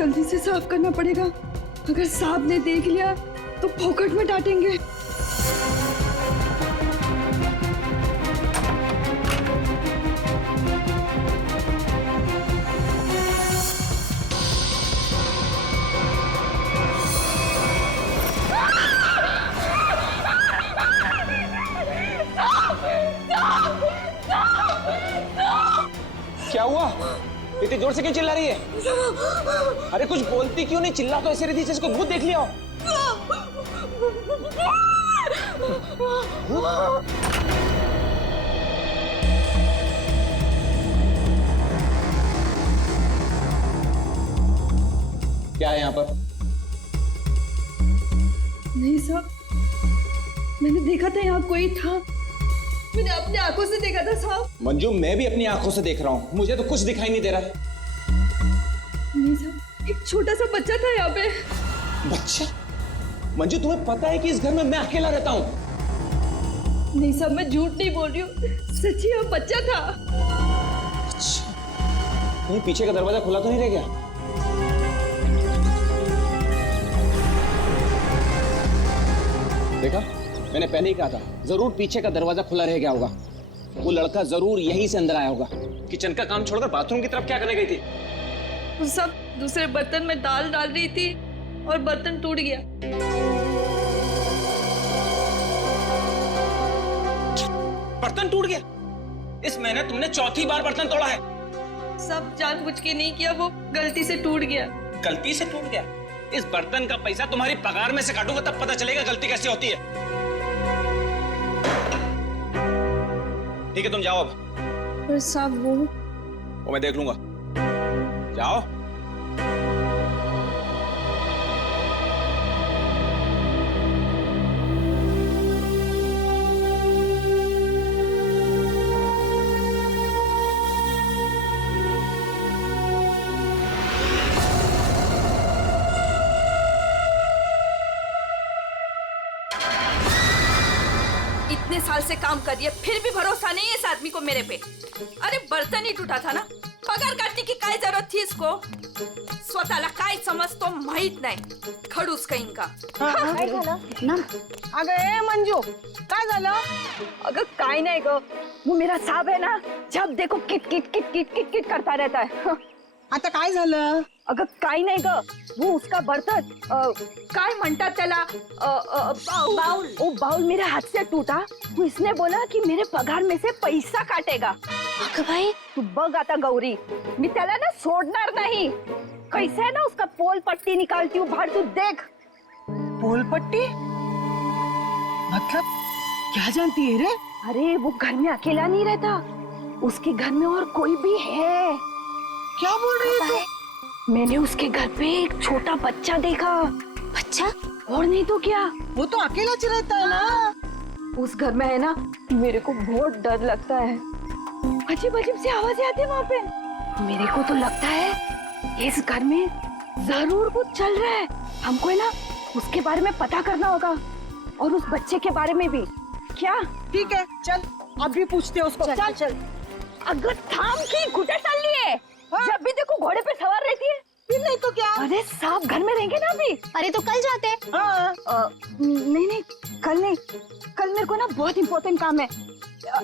जल्दी से साफ करना पड़ेगा। अगर साहब ने देख लिया तो फोकट में डांटेंगे। क्या हुआ? इतनी जोर से क्यों चिल्ला रही है? अरे कुछ बोलती क्यों नहीं? चिल्ला तो ऐसे रही थी जैसे कोई भूत देख लिया हो। क्या है यहाँ पर? नहीं साहब, मैंने देखा था यहाँ कोई था। मैंने अपनी आंखों से देखा था साहब। मंजू, मैं भी अपनी आंखों से देख रहा हूँ, मुझे तो कुछ दिखाई नहीं दे रहा। नहीं साहब, एक छोटा सा बच्चा था यहाँ पे। बच्चा? मंजू, तुम्हें पता है कि इस घर में मैं अकेला रहता हूँ? नहीं साहब, मैं झूठ नहीं बोल रही हूँ, सच्ची वो बच्चा था। अच्छा, कहीं पीछे का दरवाजा खुला तो नहीं रह गया? देखा, मैंने पहले ही कहा था, जरूर पीछे का दरवाजा खुला रह गया होगा। वो लड़का जरूर यहीं से अंदर आया होगा। किचन का काम छोड़कर बाथरूम की तरफ क्या करने गई थी? वो सब दूसरे बर्तन में दाल डाल रही थी और बर्तन टूट गया। बर्तन टूट गया? इस महीने तुमने चौथी बार बर्तन तोड़ा है। सब जानबूझ के नहीं किया, वो गलती से टूट गया। गलती से टूट गया? इस बर्तन का पैसा तुम्हारी पगार में से काटूंगा तब पता चलेगा गलती कैसे होती है। ठीक है, तुम जाओ अब। पर साहब वो मैं देख लूंगा। जाओ। इतने साल से काम कर रही है, फिर भी भरोसा नहीं है इस आदमी को मेरे पे। अरे बर्तन ही टूटा था ना, पगार काटने की काय जरूरत थी इसको? स्वतःला काय समजतो माहित नाही, खडूस कहीं का। काय झालं ना? अगं ए मंजू, काय झालं? अगर काय नहीं गो, वो मेरा साहब है ना, जब देखो kit kit kit kit kit kit करता रहता है। आता काय झालं? अगर काय नहीं गो, वो उसका बर्तन काय म्हणतात त्याला, बाउल, वो बाउल मेरे हाथ से टूटा तो इसने बोला कि मेरे पगार में से पैसा काटेगा। अगं भाई, तू बघ आता गौरी, मी त्याला ना सोडणार नहीं। कैसे है ना उसका पोल पट्टी निकालती हूँ बाहर, तू देख। पोल पट्टी? मतलब क्या जानती है रे? अरे वो घर में अकेला नहीं रहता, उसके घर में और कोई भी है। क्या बोल रही है तू? मैंने उसके घर पे एक छोटा बच्चा देखा। बच्चा? और नहीं तो क्या, वो तो अकेला च रहता है ना। उस घर में है ना, मेरे को बहुत डर लगता है। अजीब अजीब सी आवाजें आती है वहाँ पे। मेरे को तो लगता है इस घर में जरूर कुछ चल रहा है। हमको है ना उसके बारे में पता करना होगा, और उस बच्चे के बारे में भी। क्या? ठीक है, चल अभी पूछते हैं उसको। चल चल। अगर थाम की घुटे चल लिए, जब भी देखो घोड़े पे सवार रहती है। फिर नहीं तो क्या? अरे साहब घर में रहेंगे ना अभी। अरे तो कल जाते हैं। नहीं नहीं, कल नहीं, कल मेरे को ना बहुत इम्पोर्टेंट काम है।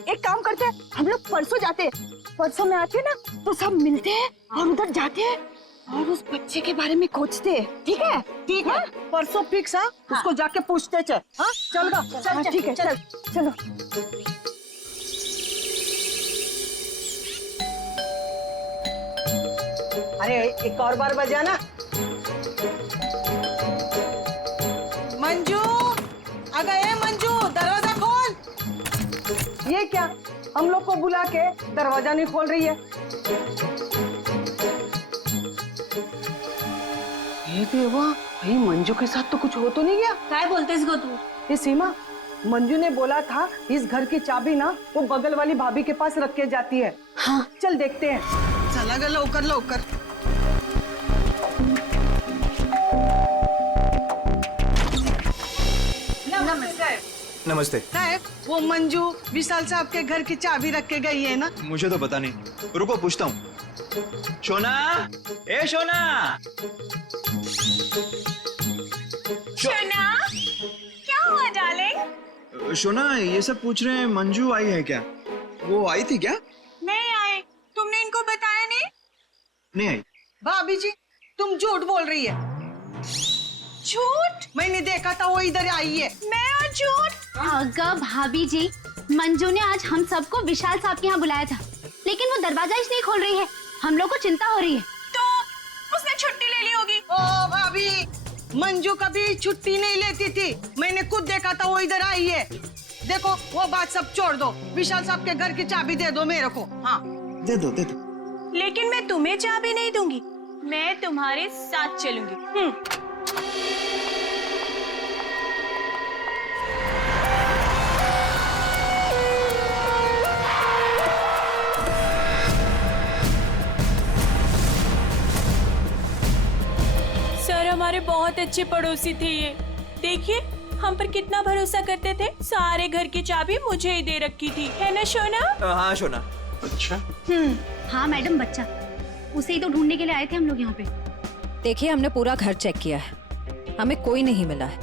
एक काम करते हैं, हम लोग परसों जाते हैं। परसों में आते हैं ना तो सब मिलते हैं और उधर जाते हैं और उस बच्चे के बारे में खोजते हैं। ठीक है? ठीक है, परसों फिक्स है। उसको जाके पूछते चल। हाँ चल गा, चल ठीक है, चल चलो। अरे एक और बार बजाना। मंजू, अगर ए मंजू, दरवाजा खोल। ये क्या, हम लोग को बुला के दरवाजा नहीं खोल रही है? ये देवा, भाई मंजू के साथ तो कुछ हो तो नहीं गया? काय बोलतेस गो तू? ये सीमा, मंजू ने बोला था इस घर की चाबी ना वो बगल वाली भाभी के पास रख के जाती है। हाँ चल देखते हैं। चला गया, लवकर लवकर। नमस्ते। साहब, वो मंजू विशाल साहब के घर की चाबी रख के गई है ना? मुझे तो पता नहीं, रुको पूछता हूँ। शोना, ए शोना। शोना, क्या हुआ डार्लिंग? शोना, ये सब पूछ रहे हैं मंजू आई है क्या? वो आई थी क्या? नहीं आए। तुमने इनको बताया नहीं? नहीं आई। भाभी जी, तुम झूठ बोल रही है। झूठ? मैंने देखा था वो इधर आई है। मैं और झूठ? अगा भाभी जी, मंजू ने आज हम सबको विशाल साहब के यहाँ बुलाया था, लेकिन वो दरवाजा इसलिए खोल रही है। हम लोग को चिंता हो रही है। तो उसने छुट्टी ले ली होगी। ओ भाभी, मंजू कभी छुट्टी नहीं लेती थी। मैंने खुद देखा था वो इधर आई है। देखो, वो बात सब छोड़ दो। विशाल साहब के घर की चाबी दे दो मेरे को। हाँ, दे दो, दे दो। लेकिन मैं तुम्हें चाबी नहीं दूंगी, मैं तुम्हारे साथ चलूंगी। सर, हमारे बहुत अच्छे पड़ोसी थे ये। देखिए, हम पर कितना भरोसा करते थे। सारे घर की चाबी मुझे ही दे रखी थी, है ना शोना? हाँ शोना। अच्छा, हाँ मैडम, बच्चा उसे ही तो ढूंढने के लिए आए थे हम लोग यहाँ पे। देखिए, हमने पूरा घर चेक किया है, हमें कोई नहीं मिला है।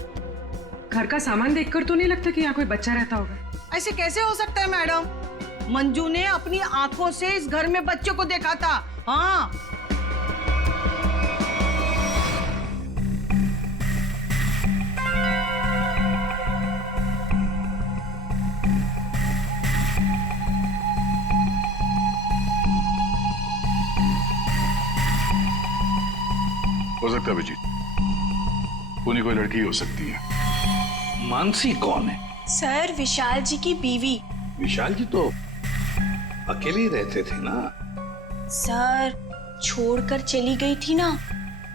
घर का सामान देखकर तो नहीं लगता कि यहाँ कोई बच्चा रहता होगा। ऐसे कैसे हो सकता है मैडम? मंजू ने अपनी आंखों से इस घर में बच्चों को देखा था। हाँ, हो सकता है अभिजीत, उन्हीं कोई लड़की हो सकती है। मानसी कौन है? सर, विशाल जी की बीवी। विशाल जी तो अकेले ही रहते थे ना। सर, छोड़कर चली गई थी ना।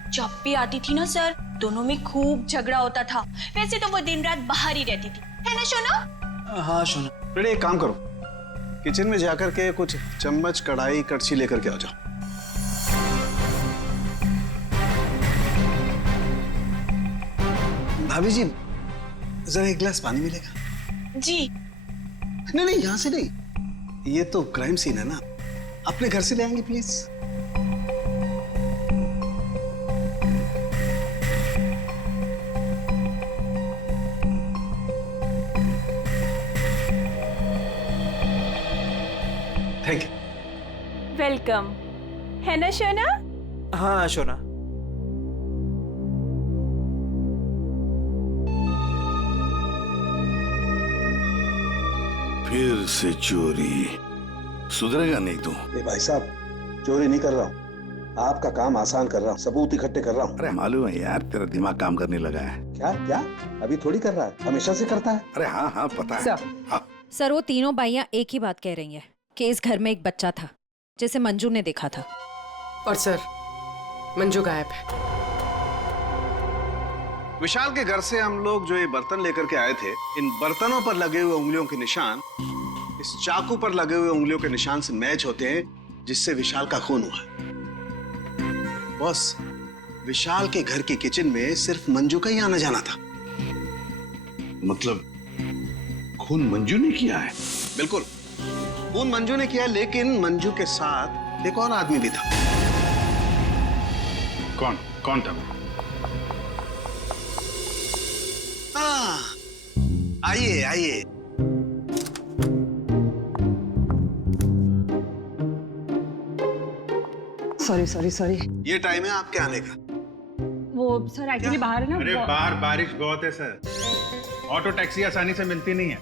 जब भी आती थी ना सर, दोनों में खूब झगड़ा होता था। वैसे तो वो दिन रात बाहर ही रहती थी, है ना शोना? हाँ शोना। बेटे, एक काम करो, किचन में जाकर के कुछ चम्मच, कढ़ाई, कड़छी लेकर के आ जाओ। भाभी जी, जरा एक गिलास पानी मिलेगा? जी। नहीं नहीं, यहाँ से नहीं, ये तो क्राइम सीन है ना, अपने घर से ले आएंगे प्लीज। Thank you. वेलकम, है ना शोना? हाँ शोना। फिर से चोरी, सुधरेगा नहीं तू। ए भाई साहब, चोरी नहीं कर रहा हूँ, आपका काम आसान कर रहा हूँ, सबूत इकट्ठे कर रहा हूँ। अरे मालूम है यार, तेरा दिमाग काम करने लगा है। क्या क्या? अभी थोड़ी कर रहा है, हमेशा से करता है। अरे हाँ हाँ, पता है। हाँ। सर, वो तीनों बाइयां एक ही बात कह रही हैं कि इस घर में एक बच्चा था जिसे मंजू ने देखा था। और सर, मंजू गायब है। विशाल के घर से हम लोग जो ये बर्तन लेकर के आए थे, इन बर्तनों पर लगे हुए उंगलियों के निशान इस चाकू पर लगे हुए उंगलियों के निशान से मैच होते हैं, जिससे विशाल का खून हुआ है। बॉस, विशाल के घर के किचन में सिर्फ मंजू का ही आना जाना था। मतलब खून मंजू ने किया है? बिल्कुल, खून मंजू ने किया, लेकिन मंजू के साथ एक और आदमी भी था। कौन कौन था? आइए आइए। Sorry sorry sorry. ये टाइम है आपके आने का? वो सर एक्चुअली बाहर है ना। अरे बाहर बारिश बहुत है सर, ऑटो टैक्सी आसानी से मिलती नहीं है।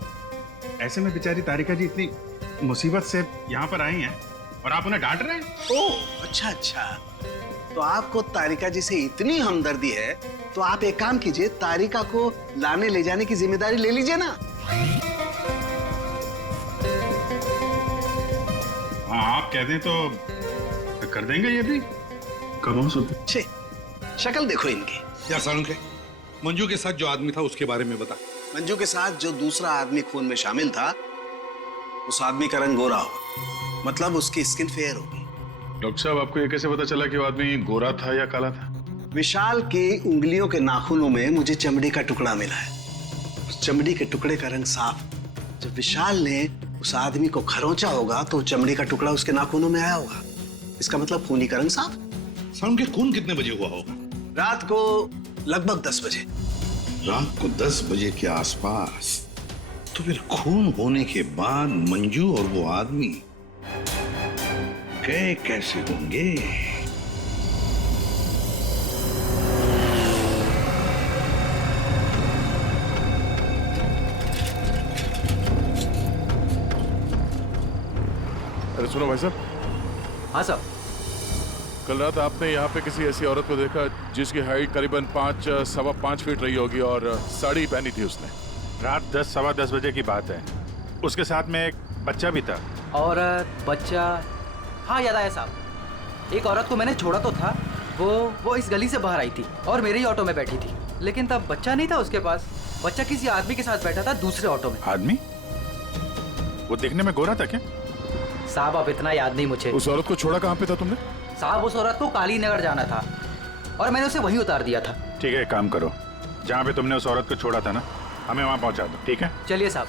ऐसे में बेचारी तारिका जी इतनी मुसीबत से यहाँ पर आई हैं और आप उन्हें डांट रहे हैं। ओह अच्छा अच्छा, तो आपको तारिका जी से इतनी हमदर्दी है तो आप एक काम कीजिए, तारिका को लाने ले जाने की जिम्मेदारी ले लीजिए ना। हाँ, आप कह दें तो कर देंगे ये भी। कब हो सकते? छे, शक्ल देखो इनकी। क्या सारुंखे, मंजू के साथ जो आदमी था उसके बारे में बता। मंजू के साथ जो दूसरा आदमी खून में शामिल था, उस आदमी का रंग गोरा होगा, मतलब उसकी स्किन फेयर होगी। डॉक्टर साहब, आपको ये कैसे पता चला कि वो आदमी गोरा था या काला था? विशाल की उंगलियों के नाखूनों में मुझे चमड़ी का टुकड़ा मिला है। उस चमड़ी के टुकड़े का रंग साफ। जब विशाल ने उस आदमी को खरोंचा होगा तो चमड़ी का टुकड़ा उसके नाखूनों में आया होगा। इसका मतलब खूनी का रंग साफ। सर उनके खून कितने बजे हुआ होगा? रात को लगभग 10 बजे। रात को 10 बजे के आसपास। तो फिर खून होने के बाद मंजू और वो आदमी गए कैसे होंगे? अरे सुनो भाई साहब। हाँ साहब। कल रात आपने यहाँ पे किसी ऐसी औरत को देखा जिसकी हाइट करीबन 5-5.25 फीट रही होगी और साड़ी पहनी थी उसने। रात 10-10:15 बजे की बात है। उसके साथ में एक बच्चा भी था। औरत बच्चा, हाँ याद आया साहब। एक औरत को मैंने छोड़ा तो था, वो इस गली से बाहर आई थी और मेरे ही ऑटो में बैठी थी, लेकिन तब बच्चा नहीं था उसके पास। बच्चा किसी आदमी के साथ बैठा था दूसरे ऑटो में। आदमी? वो दिखने में गोरा था क्या? साहब अब इतना याद नहीं मुझे। उस औरत को छोड़ा कहाँ पे था तुमने? साहब उस औरत को काली नगर जाना था और मैंने उसे वहीं उतार दिया था। ठीक है, एक काम करो, जहाँ पे तुमने उस औरत को छोड़ा था ना, हमें वहाँ पहुँचा दो, ठीक है? चलिए साहब।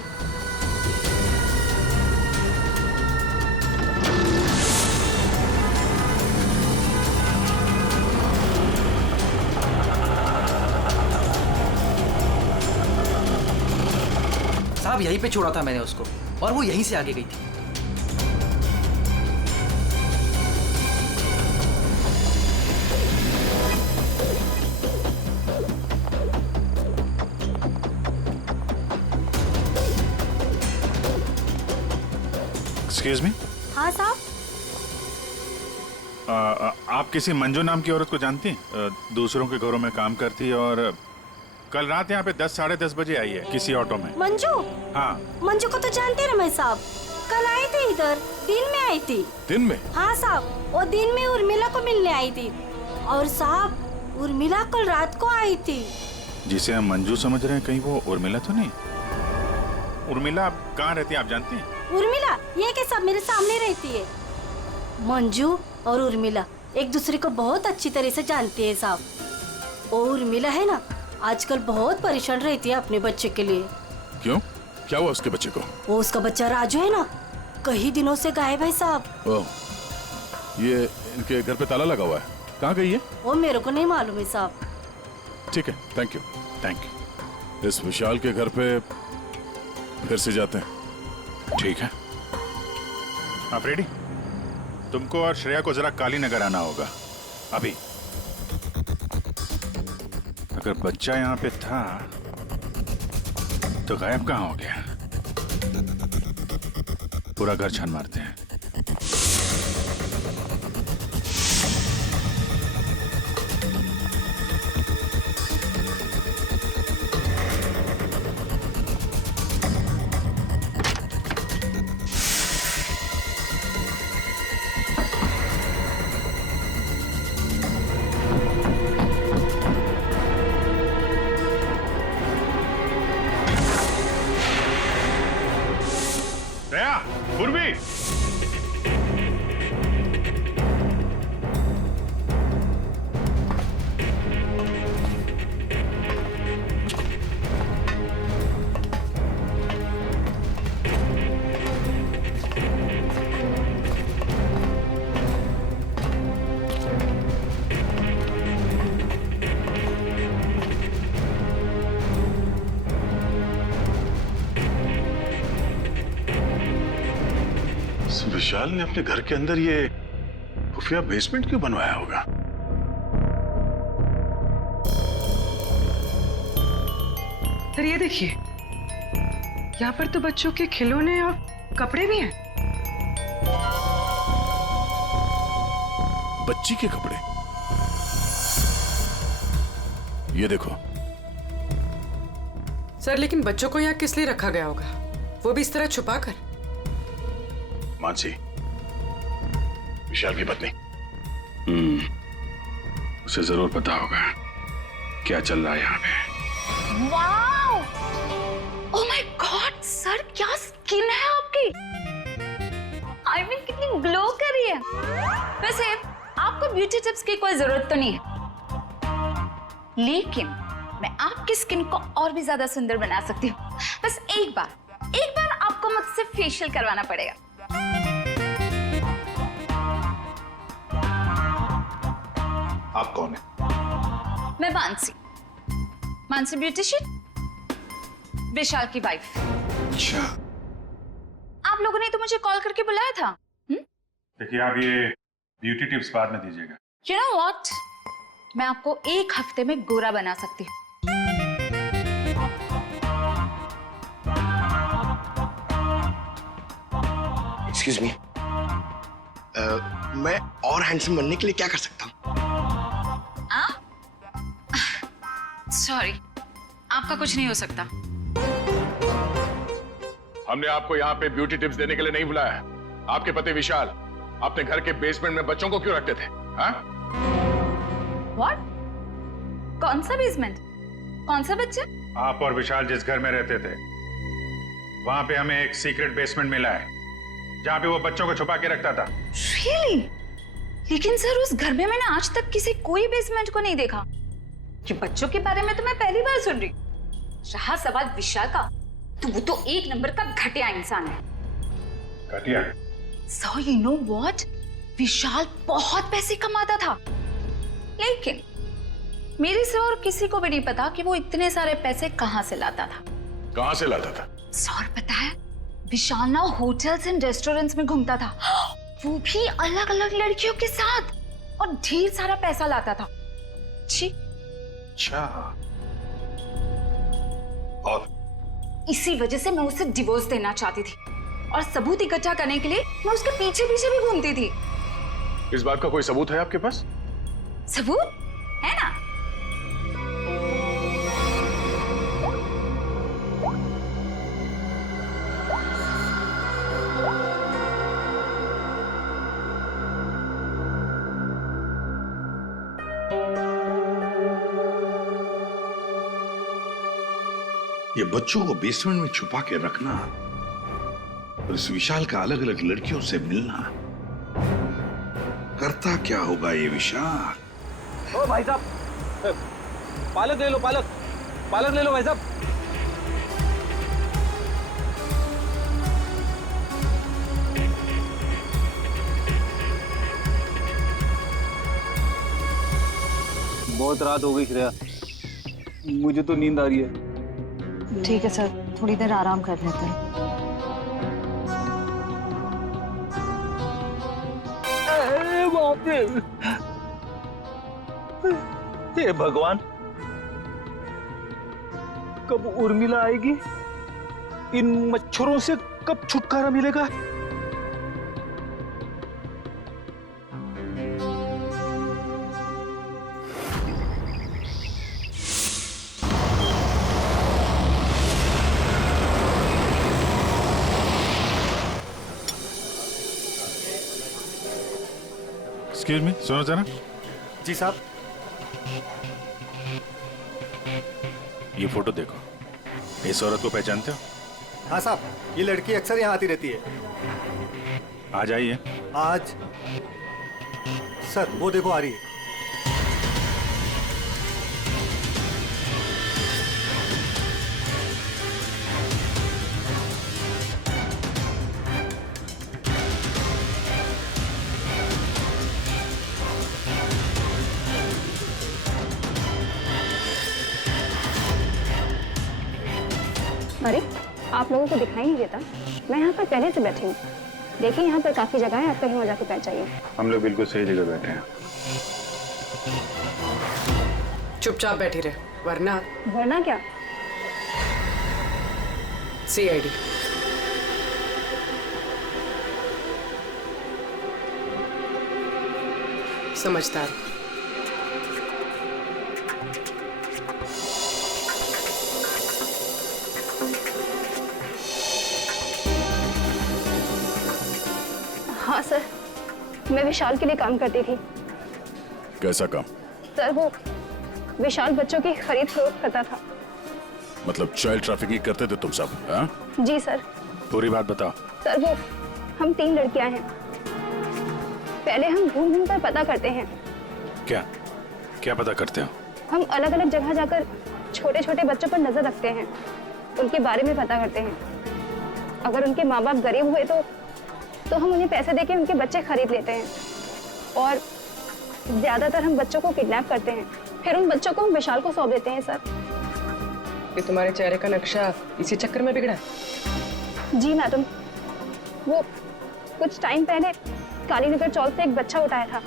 साहब यहीं पे छोड़ा था मैंने उसको और वो यहीं से आगे गई थी। Excuse me. हाँ साहब। आप किसी मंजू नाम की औरत को जानती हैं? दूसरों के घरों में काम करती है और कल रात यहाँ पे 10-10:30 बजे आई है किसी ऑटो में। मंजू? हाँ। मंजू को तो जानते हैं रमेश साहब, कल आई थी इधर, दिन में आई थी। दिन में? हाँ साहब, वो दिन में उर्मिला को मिलने आई थी। और साहब उर्मिला कल रात को आई थी। जिसे हम मंजू समझ रहे हैं, कहीं वो उर्मिला तो नहीं? उर्मिला आप कहाँ रहती है, आप जानती हैं? उर्मिला ये के सब मेरे सामने रहती है। मंजू और उर्मिला एक दूसरे को बहुत अच्छी तरह से जानती है साहब। और उर्मिला है ना, आजकल बहुत परेशान रहती है अपने बच्चे के लिए। क्यों? क्या हुआ उसके बच्चे को? वो उसका बच्चा राजू है ना, कई दिनों से गायब है साहब। ओह, ये इनके घर पे ताला लगा हुआ है। कहाँ गई है? वो मेरे को नहीं मालूम है साहब। ठीक है, थैंक यू। Thank you. इस विशाल के घर पे फिर से जाते हैं। ठीक है, आप रेडी? तुमको और श्रेया को जरा काली नगर आना होगा अभी। अगर बच्चा यहाँ पे था तो गायब कहाँ हो गया? पूरा घर छान मारते हैं। पूर्वी, विशाल ने अपने घर के अंदर ये खुफिया बेसमेंट क्यों बनवाया होगा? सर ये देखिए, यहाँ पर तो बच्चों के खिलौने और कपड़े भी हैं। बच्ची के कपड़े? ये देखो। सर लेकिन बच्चों को यहाँ किस लिए रखा गया होगा, वो भी इस तरह छुपा कर? मानसी, विशाल की पत्नी, उसे जरूर पता होगा क्या चल रहा है यहाँ पे। Wow! Oh my God sir, क्या स्किन है आपकी! आई मीन कितनी ग्लो कर रही है। वैसे आपको ब्यूटी टिप्स की कोई जरूरत तो नहीं है, लेकिन मैं आपकी स्किन को और भी ज्यादा सुंदर बना सकती हूँ। बस एक बार आपको मुझसे फेशियल करवाना पड़ेगा। आप कौन है? मैं मानसी ब्यूटिशियन, विशाल की वाइफ। अच्छा। आप लोगों ने तो मुझे कॉल करके बुलाया था। देखिए, आप ये ब्यूटी टिप्स बाद में दीजिएगा। You know what? मैं आपको 1 हफ्ते में गोरा बना सकती हूँ। एक्सक्यूज मी, मैं और हैंडसम बनने के लिए क्या कर सकता हूँ? सॉरी, आपका कुछ नहीं हो सकता। हमने आपको यहाँ पे ब्यूटी टिप्स देने के लिए नहीं बुलाया है। आपके पति विशाल अपने घर के बेसमेंट में बच्चों को क्यों रखते थे? हाँ? What? कौन सा बेसमेंट? कौन सा बच्चा? आप और विशाल जिस घर में रहते थे, वहां पे हमें एक सीक्रेट बेसमेंट मिला है, जहाँ पे वो बच्चों को छुपा के रखता था। Really? लेकिन सर, उस घर में मैंने आज तक किसी कोई बेसमेंट को नहीं देखा। ये बच्चों के बारे में तो मैं पहली बार सुन रही। रहा सवाल विशाल का, तो वो तो 1 नंबर का घटिया इंसान है। घटिया? So you know what? विशाल बहुत पैसे कमाता था, लेकिन मेरे से और किसी को भी नहीं पता कि वो इतने सारे पैसे कहाँ से लाता था। कहाँ से लाता था? सर पता है, विशाल ना होटल्स एंड रेस्टोरेंट्स में घूमता था, वो भी अलग अलग लड़कियों के साथ, और ढेर सारा पैसा लाता था। जी। अच्छा। और इसी वजह से मैं उसे डिवोर्स देना चाहती थी, और सबूत इकट्ठा करने के लिए मैं उसके पीछे पीछे भी घूमती थी। इस बात का कोई सबूत है आपके पास? सबूत है ना? ये बच्चों को बेसमेंट में छुपा के रखना और इस विशाल का अलग अलग लड़कियों से मिलना, करता क्या होगा ये विशाल? ओ भाई साहब, पालक ले लो, पालक ले लो भाई साहब। बहुत रात हो गई श्रेया, मुझे तो नींद आ रही है। ठीक है सर, थोड़ी देर आराम कर लेते हैं। बाप रे, हे भगवान, कब उर्मिला आएगी? इन मच्छरों से कब छुटकारा मिलेगा? एक्सक्यूज मी, सुनो जरा। जी साहब। ये फोटो देखो, इस औरत को पहचानते हो? हाँ साहब, ये लड़की अक्सर यहाँ आती रहती है। आज आई है? आज सर वो देखो आ रही है। अरे, आप लोगों को दिखाई नहीं देता? मैं यहाँ पर पहले से बैठी हूँ। देखिए, यहाँ पर काफी जगह है, आप कहीं और जाके बैठ जाइए। हम लोग बिल्कुल सही जगह बैठे हैं। चुपचाप बैठी रहे, वरना क्या? CID। समझदार। हाँ सर, मैं विशाल के लिए काम करती थी। कैसा काम? सर, वो विशाल बच्चों की खरीद फरोख्त करता था। मतलब चाइल्ड ट्रैफिकिंग करते थे तुम सब? हाँ? जी सर। पूरी बात बताओ। सर, वो हम 3 लड़कियां हैं। पहले हम घूम घूम कर पता करते हैं। क्या क्या पता करते हो? हम अलग अलग जगह जाकर छोटे छोटे बच्चों पर नजर रखते हैं, उनके बारे में पता करते हैं। अगर उनके माँ बाप गरीब हुए तो हम उन्हें पैसे देके उनके बच्चे खरीद लेते हैं, और ज्यादातर हम बच्चों को किडनैप करते हैं, फिर उन बच्चों को हम विशाल को सौंप देते हैं सर। ये तुम्हारे चेहरे का नक्शा इसी चक्कर में बिगड़ा? जी मैडम, वो कुछ टाइम पहले कालीनगर चौक से एक बच्चा उठाया था।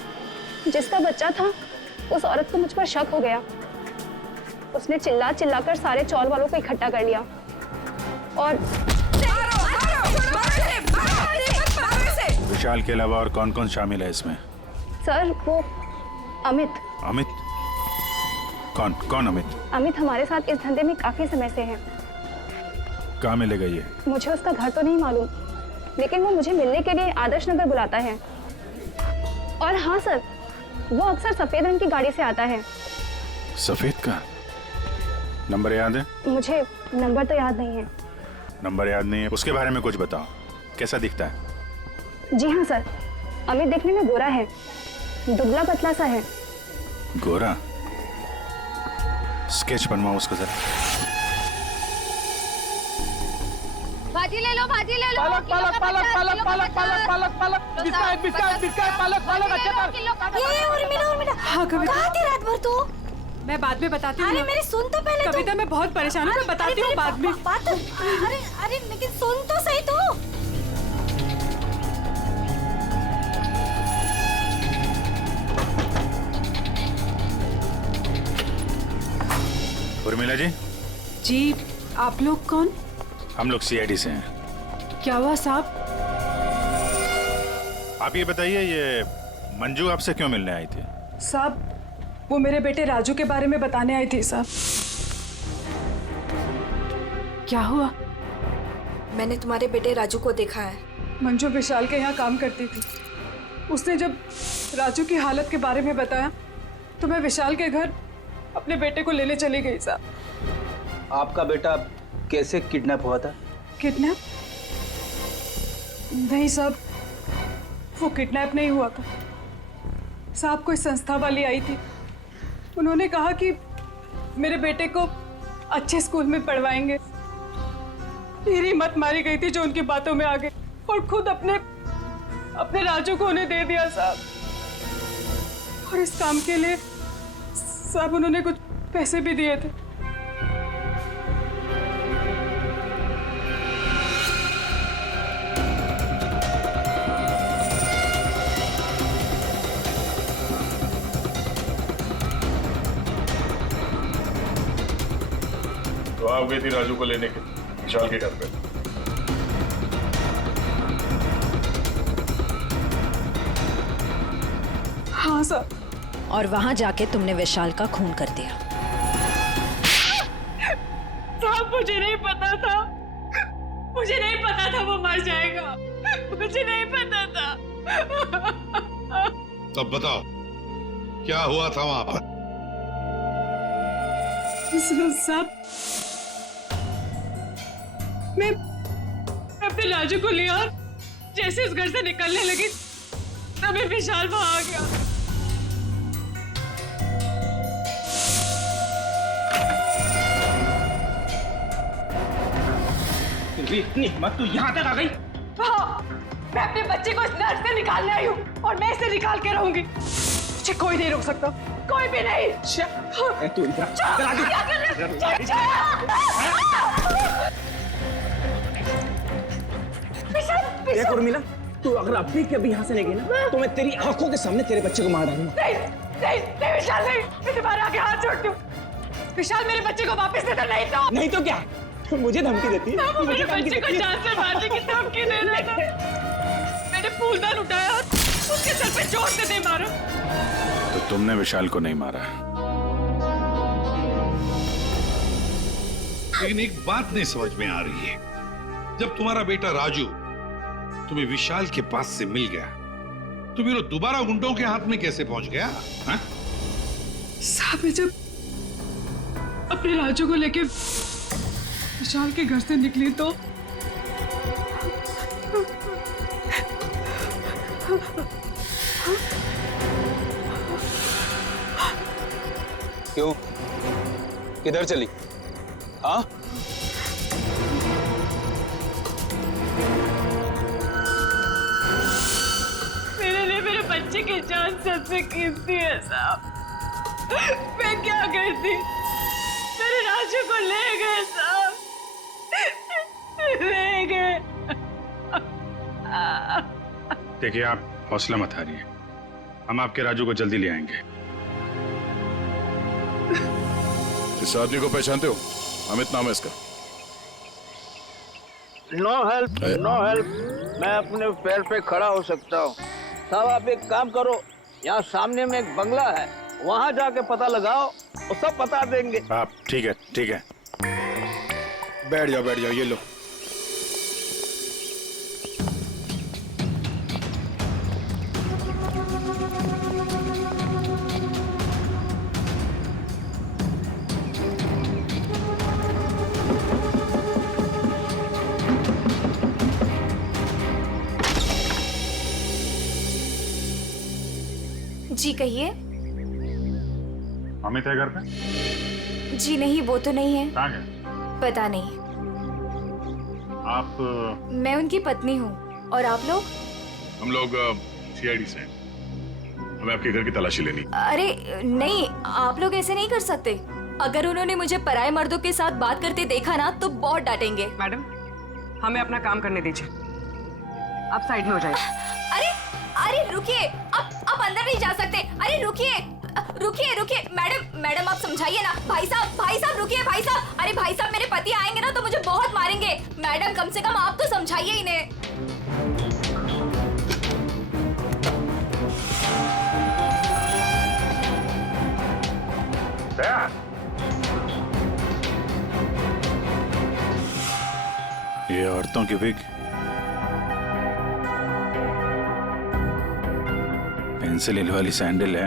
जिसका बच्चा था उस औरत को मुझ पर शक हो गया। उसने चिल्ला चिल्लाकर सारे चौल वालों को इकट्ठा कर लिया और विशाल के अलावा और कौन कौन शामिल है इसमें? सर वो अमित। अमित? कौन कौन अमित? अमित हमारे साथ इस धंधे में काफी समय से है। कहाँ मिलेगा ये? मुझे उसका घर तो नहीं मालूम, लेकिन वो मुझे मिलने के लिए आदर्श नगर बुलाता है। और हाँ सर, वो अक्सर सफेद रंग की गाड़ी से आता है। सफेद का नंबर याद है? मुझे नंबर तो याद नहीं है। नंबर याद नहीं है? उसके बारे में कुछ बताओ, कैसा दिखता है? जी हाँ सर, अमित देखने में गोरा है, दुबला पतला सा है। गोरा? स्केच बनवाओ उसका जरा। भाजी ले लो, भाजी ले लो। पालक पालक पालक पालक पालक पालक पालक पालक बिस्किट बिस्किट बिस्किट पालक पालक अच्छा कर। ये उर्मिला हाँ कविता, कहाँ थी रात भर तू? मैं बाद में बताती हूँ। अरे मेरी सुन तो पहले। कविता मैं बहुत परेशान हूँ, मैं बताती हूँ बाद में। बात अरे अरे लेकिन सुन तो सही तू। उर्मिला जी। जी, आप लोग कौन? हम लोग सीआईडी से हैं। क्या हुआ साहब? आप ये बताइए, ये मंजू आपसे क्यों मिलने आई थी? साहब वो मेरे बेटे राजू के बारे में बताने आई थी साहब। क्या हुआ? मैंने तुम्हारे बेटे राजू को देखा है। मंजू विशाल के यहाँ काम करती थी। उसने जब राजू की हालत के बारे में बताया तो मैं विशाल के घर अपने बेटे को लेने चली गई साहब। आपका बेटा कैसे किडनैप हुआ था? किडनैप? नहीं साहब, वो किडनैप नहीं हुआ था साहब। कोई संस्था वाली आई थी, उन्होंने कहा कि मेरे बेटे को अच्छे स्कूल में पढ़वाएंगे। मेरी हिम्मत मारी गई थी जो उनकी बातों में आ गई, और खुद अपने राजू को उन्हें दे दिया साहब। और इस काम के लिए साहब उन्होंने कुछ पैसे भी दिए थे। तो आप गई थी राजू को लेने के विशाल के घर पे? हाँ सर। और वहां जाके तुमने विशाल का खून कर दिया। साहब मुझे नहीं पता था, मुझे नहीं पता था वो मर जाएगा, मुझे नहीं पता था। तब बताओ क्या हुआ था वहां पर? साहब मैं अपने राजू को लिया और जैसे उस घर से निकलने लगी तभी विशाल वहां आ गया। इतनी हिम्मत तू यहाँ तक आ गई? हाँ, मैं अपने बच्चे को इस नर्क से निकालने आई हूँ और मैं इसे निकाल के रहूंगी। मुझे कोई नहीं रोक सकता, कोई भी नहीं। तू देख उर्मिला, तू अगर अभी के अभी यहाँ से नहीं गई ना तो मैं तेरी आंखों के सामने तेरे बच्चे को मार डालूंगा। नहीं, नहीं, नहीं विशाल नहीं, मैं तुम्हारे आगे हाथ जोड़ती हूँ। विशाल मेरे बच्चे को वापस दे दो, नहीं तो क्या? मुझे धमकी देती है? वो मेरे बच्चे को जान से मारने की धमकी दे रहा था। मैंने फूलदान उठाया और उसके सर पे जोर से दे मारा। तो तुमने विशाल को नहीं मारा? लेकिन एक बात नहीं समझ में आ रही है, जब तुम्हारा बेटा राजू तुम्हें विशाल के पास से मिल गया तो फिर वो दोबारा गुंडों के हाथ में कैसे पहुंच गया? हाँ? साहब मैं जब अपने राजू को लेके विशाल के घर से निकली तो क्यों? किधर चली? हाँ मेरे लिए मेरे बच्चे की जान सबसे कीमती है साहब। मैं क्या करती? मेरे राजू को ले गए साहब, ले गए। देखिए, आप हौसला मत हारिए, हम आपके राजू को जल्दी ले आएंगे। इस आदमी को पहचानते हो? अमित नाम है इसका। No help, no help. मैं अपने पैर पे खड़ा हो सकता हूँ। साहब आप एक काम करो, यहाँ सामने में एक बंगला है, वहाँ जाके पता लगाओ, वो सब बता देंगे। आप ठीक है, ठीक है, बैठ जाओ, ये लो। जी कहिए। अमित है घर पे? जी नहीं, वो तो नहीं है। कहाँ गए? पता नहीं। आप? मैं उनकी पत्नी हूँ। और आप लोग? हम लोग सीआईडी से हैं। हमें आपके घर की तलाशी लेनी। अरे नहीं, आप लोग ऐसे नहीं कर सकते। अगर उन्होंने मुझे पराये मर्दों के साथ बात करते देखा ना तो बहुत डांटेंगे। मैडम, हमें अपना काम करने दीजिए, आप साइड में हो जाइए। अरे अरे रुकिए, आप अंदर नहीं जा सकते। अरे रुकिए रुकिए रुकिए, मैडम आप समझाइए ना। भाई साहब रुकिए। भाई साहब, अरे भाई साहब, मेरे पति आएंगे ना तो मुझे बहुत मारेंगे। मैडम कम से कम आप तो समझाइए इन्हें। ये औरतों की विग, पेंसिल हिल वाली सैंडल है,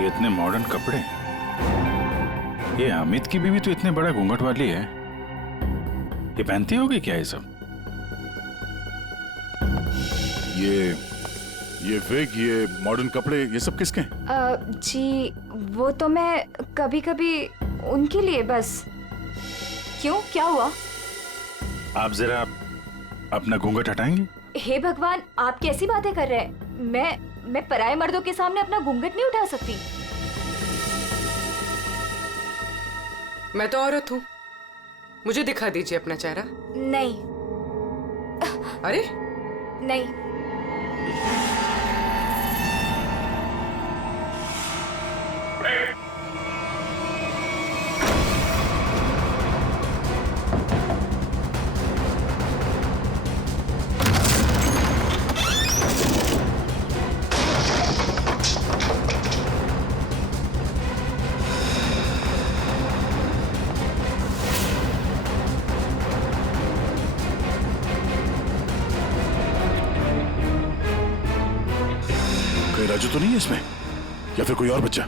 ये इतने मॉडर्न कपड़े। ये अमित की बीवी तो इतने बड़ा घूंघट वाली है, ये पहनती होगी क्या ये सब? ये विग, ये मॉडर्न कपड़े, ये सब किसके हैं? जी वो तो मैं कभी कभी उनके लिए बस। क्यों, क्या हुआ? आप जरा अपना घूंघट हटाएंगे? हे भगवान, आप कैसी बातें कर रहे हैं? मैं पराये मर्दों के सामने अपना घूंघट नहीं उठा सकती। मैं तो औरत हूँ, मुझे दिखा दीजिए अपना चेहरा। नहीं। अरे नहीं। राजू तो नहीं है इसमें, या फिर कोई और बच्चा?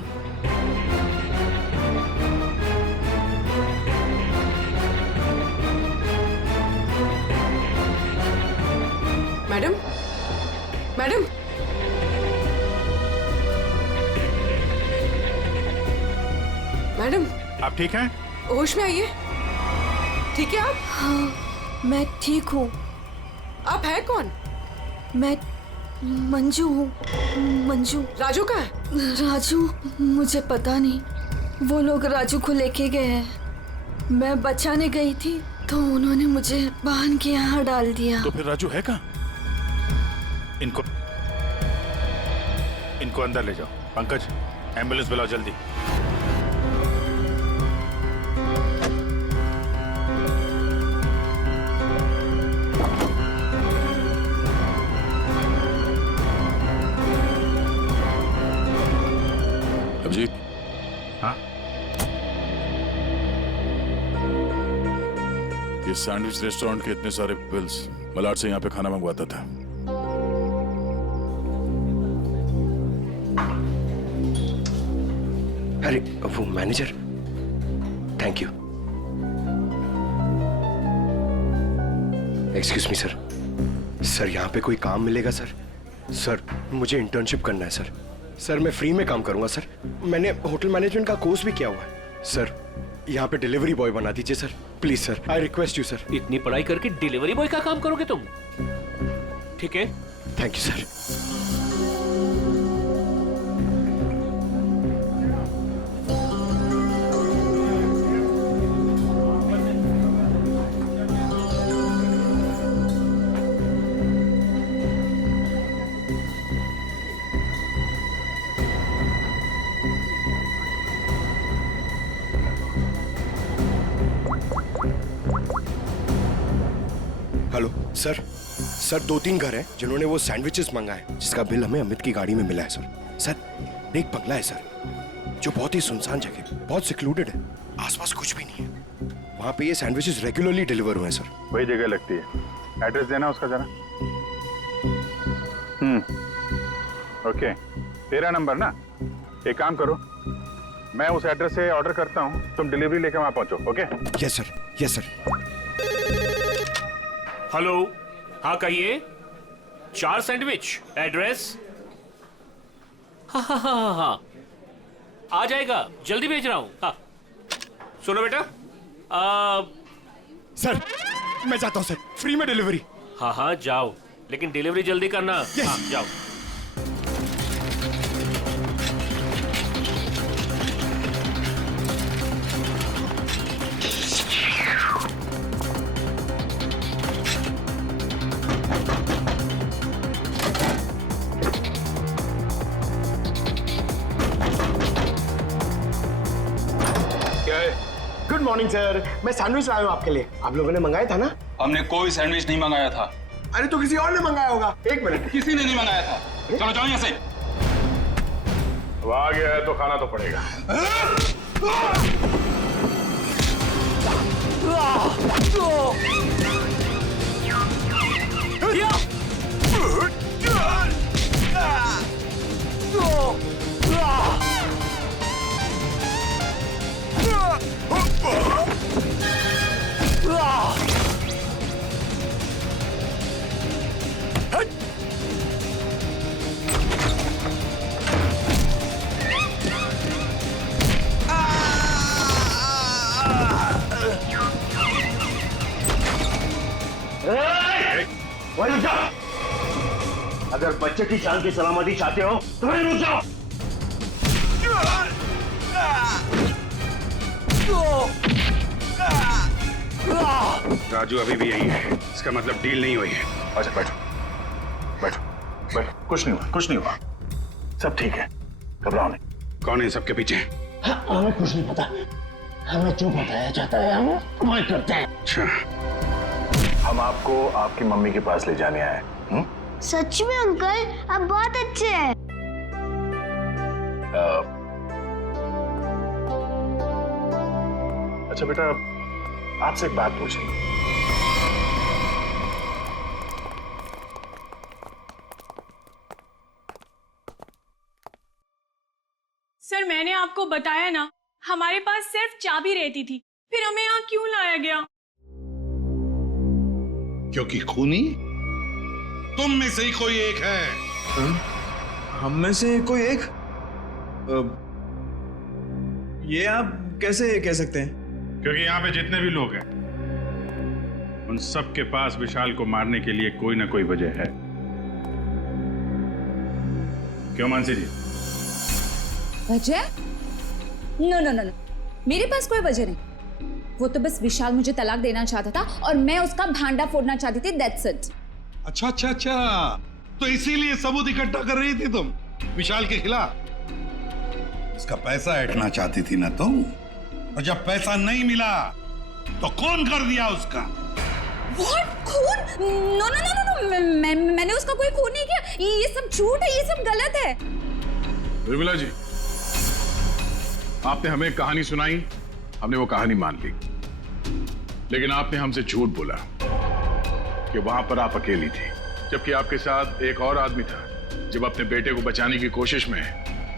मैडम, मैडम, मैडम, आप ठीक हैं? होश में आइए। ठीक है आप? हाँ, मैं ठीक हूँ। आप है कौन? मैं मंजू हूँ। मंजू। राजू कहाँ है? राजू, मुझे पता नहीं, वो लोग राजू को लेके गए हैं। मैं बचाने गई थी तो उन्होंने मुझे बांध के यहाँ डाल दिया। तो फिर राजू है कहाँ? इनको अंदर ले जाओ। पंकज, एम्बुलेंस बुलाओ जल्दी। अभिजीत। हाँ? ये सैंडविच रेस्टोरेंट के इतने सारे बिल्स मलाड से यहाँ पे खाना मंगवाता था। अरे वो manager, thank you. Excuse me sir, यहाँ पे कोई काम मिलेगा सर? सर मुझे इंटर्नशिप करना है सर। सर मैं फ्री में काम करूंगा सर। मैंने होटल मैनेजमेंट का कोर्स भी किया हुआ है सर। यहाँ पे डिलीवरी बॉय बना दीजिए sir, please sir, I request you sir. इतनी पढ़ाई करके डिलीवरी बॉय का काम करोगे तुम? ठीक है, thank you sir. Hello sir, sir 2-3 घर हैं जिन्होंने वो सैंडविचेस मंगाए जिसका बिल हमें अमित की गाड़ी में मिला है सर। सर एक बंगला है सर जो बहुत ही सुनसान जगह, बहुत सिक्लूडेड है, आसपास कुछ भी नहीं है। वहाँ पे ये सैंडविचेस रेगुलरली डिलीवर हुए हैं सर। वही जगह लगती है, एड्रेस देना उसका जरा। ओके, 13 नंबर ना। एक काम करो, मैं उस एड्रेस से ऑर्डर करता हूँ, तुम डिलीवरी लेके वहाँ पहुँचो। Okay? Yes sir, yes sir. Hello, हाँ कहिए। 4 सैंडविच, एड्रेस? हाँ, आ जाएगा, जल्दी भेज रहा हूँ। हाँ सुनो बेटा, सर मैं जाता हूँ सर, फ्री में डिलीवरी। हाँ जाओ, लेकिन डिलीवरी जल्दी करना। हाँ जाओ। गुड मॉर्निंग सर, मैं सैंडविच लाया हूँ आपके लिए। आप लोगों ने मंगाया था ना? हमने कोई सैंडविच नहीं मंगाया था। अरे तो किसी और ने मंगाया होगा। एक मिनट, किसी ने नहीं मंगाया था। चलो जाओ यहाँ से। वो आ गया है तो खाना तो पड़ेगा। अगर बच्चे की जान की सलामती चाहते हो तो वहीं रुक जाओ। राजू अभी भी यही है, इसका मतलब डील नहीं हुई है। अच्छा बैठो बैठो बैठो, कुछ नहीं हुआ, कुछ नहीं हुआ, सब ठीक है, घबराओ नहीं। कौन है सबके पीछे? हमें कुछ नहीं पता, हमें जो बताया जाता है हम वही करते हैं। अच्छा, हम आपको आपकी मम्मी के पास ले जाने आए। सच में अंकल, आप बहुत अच्छे हैं। अच्छा बेटा, आपसे एक बात पूछनी। सर मैंने आपको बताया ना, हमारे पास सिर्फ चाबी रहती थी, फिर हमें यहाँ क्यों लाया गया? क्योंकि खूनी तुम में से ही कोई एक है। हम में से कोई एक? ये आप कैसे कह सकते हैं? क्योंकि यहाँ पे जितने भी लोग हैं उन सब के पास विशाल को मारने के लिए कोई ना कोई वजह है। क्यों मानसी जी? वजह? नो नो नो नो, मेरे पास कोई वजह नहीं। वो तो बस विशाल मुझे तलाक देना चाहता था और मैं उसका भांडा फोड़ना चाहती थी, दैट्स इट। अच्छा अच्छा अच्छा, तो इसीलिए सबूत इकट्ठा कर रही थी तुम विशाल के खिलाफ? इसका पैसा ऐंठना चाहती थी ना तुम, और जब पैसा नहीं मिला तो खून कर दिया उसका। What? खून? नो नो नो नो, मैंने उसका कोई खून नहीं किया। ये सब झूठ है, ये सब गलत है। उर्मिला जी, आपने हमें कहानी सुनाई, हमने वो कहानी मान ली, लेकिन आपने हमसे झूठ बोला कि वहां पर आप अकेली थी, जबकि आपके साथ एक और आदमी था। जब अपने बेटे को बचाने की कोशिश में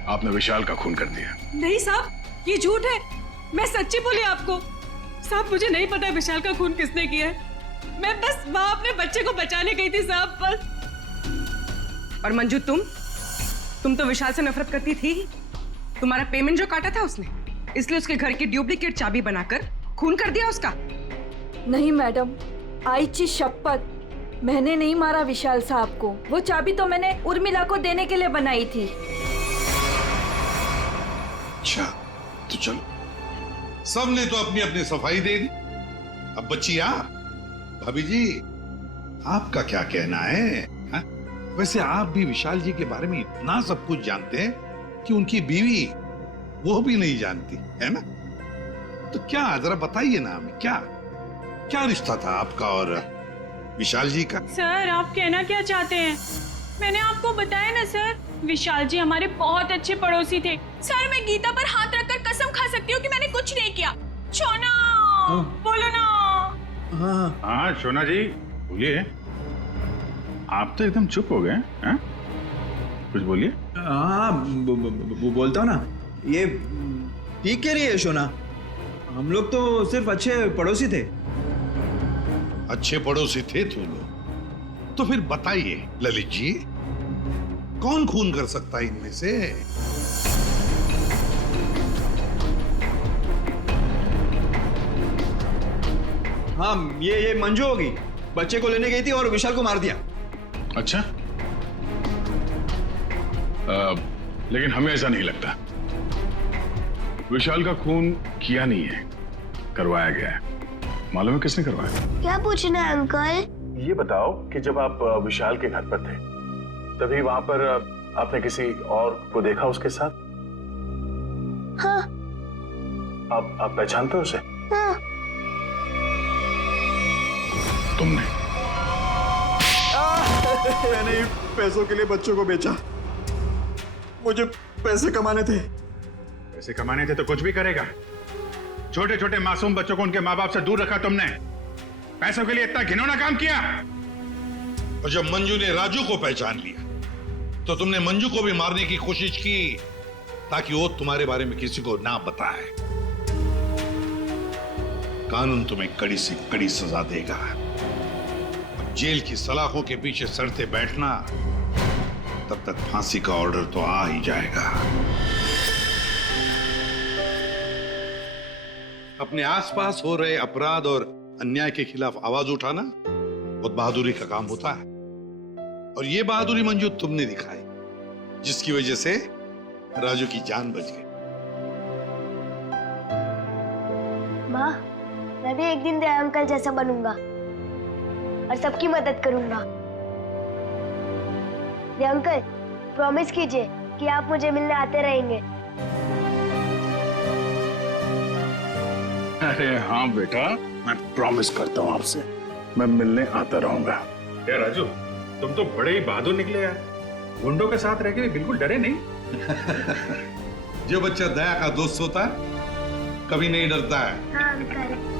आपने विशाल का खून कर दिया। नहीं साहब, ये झूठ है, मैं सच्ची बोली आपको। साहब मुझे नहीं पता विशाल का खून किसने किया है, मैं बस वहां अपने बच्चे को बचाने गई थी साहब, बस। और मंजू तुम तुम तो विशाल से नफरत करती थी ही। तुम्हारा पेमेंट जो काटा था उसने, इसलिए उसके घर की डुप्लीकेट चाबी बनाकर खून कर दिया उसका। नहीं मैडम, आईची शपथ, मैंने नहीं मारा विशाल साहब को। वो चाबी तो मैंने उर्मिला को देने के लिए बनाई थी। अच्छा तो चलो, सबने तो अपनी अपनी सफाई दे दी। अब बच्ची भाभी जी, आपका क्या कहना है? हा? वैसे आप भी विशाल जी के बारे में इतना सब कुछ जानते हैं कि उनकी बीवी वो भी नहीं जानती है ना? तो क्या जरा बताइए ना हमें, क्या क्या रिश्ता था आपका और विशाल जी का? सर आप कहना क्या चाहते हैं? मैंने आपको बताया ना सर, विशाल जी हमारे बहुत अच्छे पड़ोसी थे। सर मैं गीता पर हाथ रखकर कसम खा सकती हूँ कि मैंने कुछ नहीं किया। शोना बोलो ना। हाँ शोना जी बोलिए। आप तो एकदम चुप हो गए हैं? कुछ बोलिए। हाँ बोलता हूँ ना। ये ठीक कह रही है शोना, हम लोग तो सिर्फ अच्छे पड़ोसी थे। अच्छे पड़ोसी थे तुम लोग? तो फिर बताइए ललित जी, कौन खून कर सकता है इनमें से? हाँ ये मंजू होगी, बच्चे को लेने गई थी और विशाल को मार दिया। अच्छा लेकिन हमें ऐसा नहीं लगता। विशाल का खून किया नहीं है, करवाया गया है। मालूम है किसने करवाया? क्या पूछना है अंकल? ये बताओ कि जब आप विशाल के घर पर थे तभी वहां पर आपने किसी और को देखा उसके साथ? हाँ। आप पहचानते हो उसे? हाँ। तुमने? मैंने पैसों के लिए बच्चों को बेचा, मुझे पैसे कमाने थे। पैसे कमाने थे तो कुछ भी करेगा। छोटे छोटे मासूम बच्चों को उनके माँ बाप से दूर रखा तुमने, पैसों के लिए इतना घिनौना काम किया। और जब मंजू ने राजू को पहचान लिया तो तुमने मंजू को भी मारने की कोशिश की ताकि वो तुम्हारे बारे में किसी को ना बताए। कानून तुम्हें कड़ी से कड़ी सजा देगा। अब जेल की सलाखों के पीछे सड़ते बैठना, तब तक फांसी का ऑर्डर तो आ ही जाएगा। अपने आसपास हो रहे अपराध और अन्याय के खिलाफ आवाज उठाना बहुत बहादुरी का काम होता है, और ये बहादुरी मंजू तुमने दिखाई, जिसकी वजह से राजू की जान बच गई। माँ, मैं भी एक दिन दया अंकल जैसा बनूंगा और सबकी मदद करूंगा। दया अंकल, प्रॉमिस कीजिए कि आप मुझे मिलने आते रहेंगे। अरे हाँ बेटा, मैं प्रॉमिस करता हूँ आपसे, मैं मिलने आता रहूंगा। क्या राजू, तुम तो बड़े ही बहादुर निकले यार। गुंडों के साथ रह के बिल्कुल डरे नहीं। जो बच्चा दया का दोस्त होता है कभी नहीं डरता है। हाँ अंकल।